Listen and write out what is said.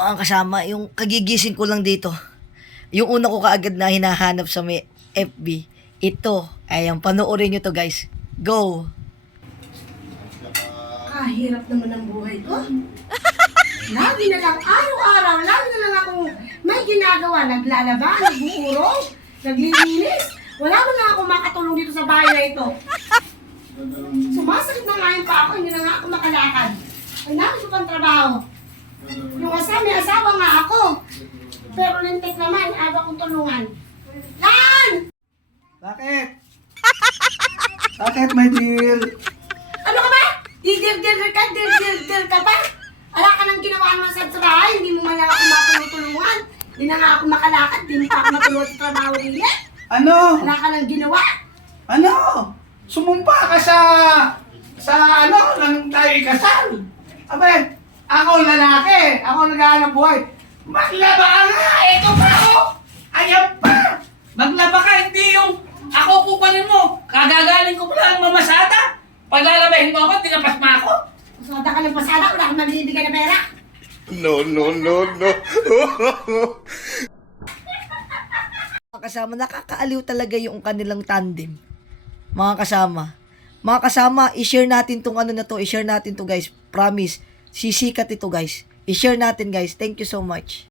Mga kasama, yung kagigising ko lang dito. Yung una ko kaagad na hinahanap sa may FB. Ito, ayan, panoorin nyo to guys. Go! Hirap naman ang buhay ko. Lagi na lang, araw-araw, lagi na lang akong may ginagawa. Naglalaba, nag-uurong, naglilinis. Wala man lang ako makatulong dito sa bahay na ito. Sumasakit na nga yung pa ako, hindi na nga ako makalakad. Ang dami ko pang trabaho. Yung may asawa nga ako. Pero lintik naman, aga kong tulungan. Lan! Bakit? Bakit, my dear? Ano ka ba? Dir ka pa? Ala ka nang ginawa naman sa bahay, hindi mo man lang ako matulungan. Hindi na nga ako makalakad, hindi mo pa ako matulungan sa trabaho nila. Ano? Ala ka nang ginawa. Ano? Sumumpa ka sa ano, nang tayo ikasal. Abe, ako lalaki, ako naghahanap buhay. Maglaba ka nga! Ito pa oh! Ayan pa! Maglaba ka, hindi yung ako kukunin mo. Kagagaling ko pala ang mamasada. Paglalabahin mo ako, tinapas mo ako. Masada ka ng pasada, wala akong magbibigay na pera. No, no, no, no. Mga kasama, nakakaaliw talaga yung kanilang tandem. Mga kasama. Mga kasama, i-share natin tong ano na to. I-share natin to guys. Promise. Sisikat ito guys. I-share natin guys. Thank you so much.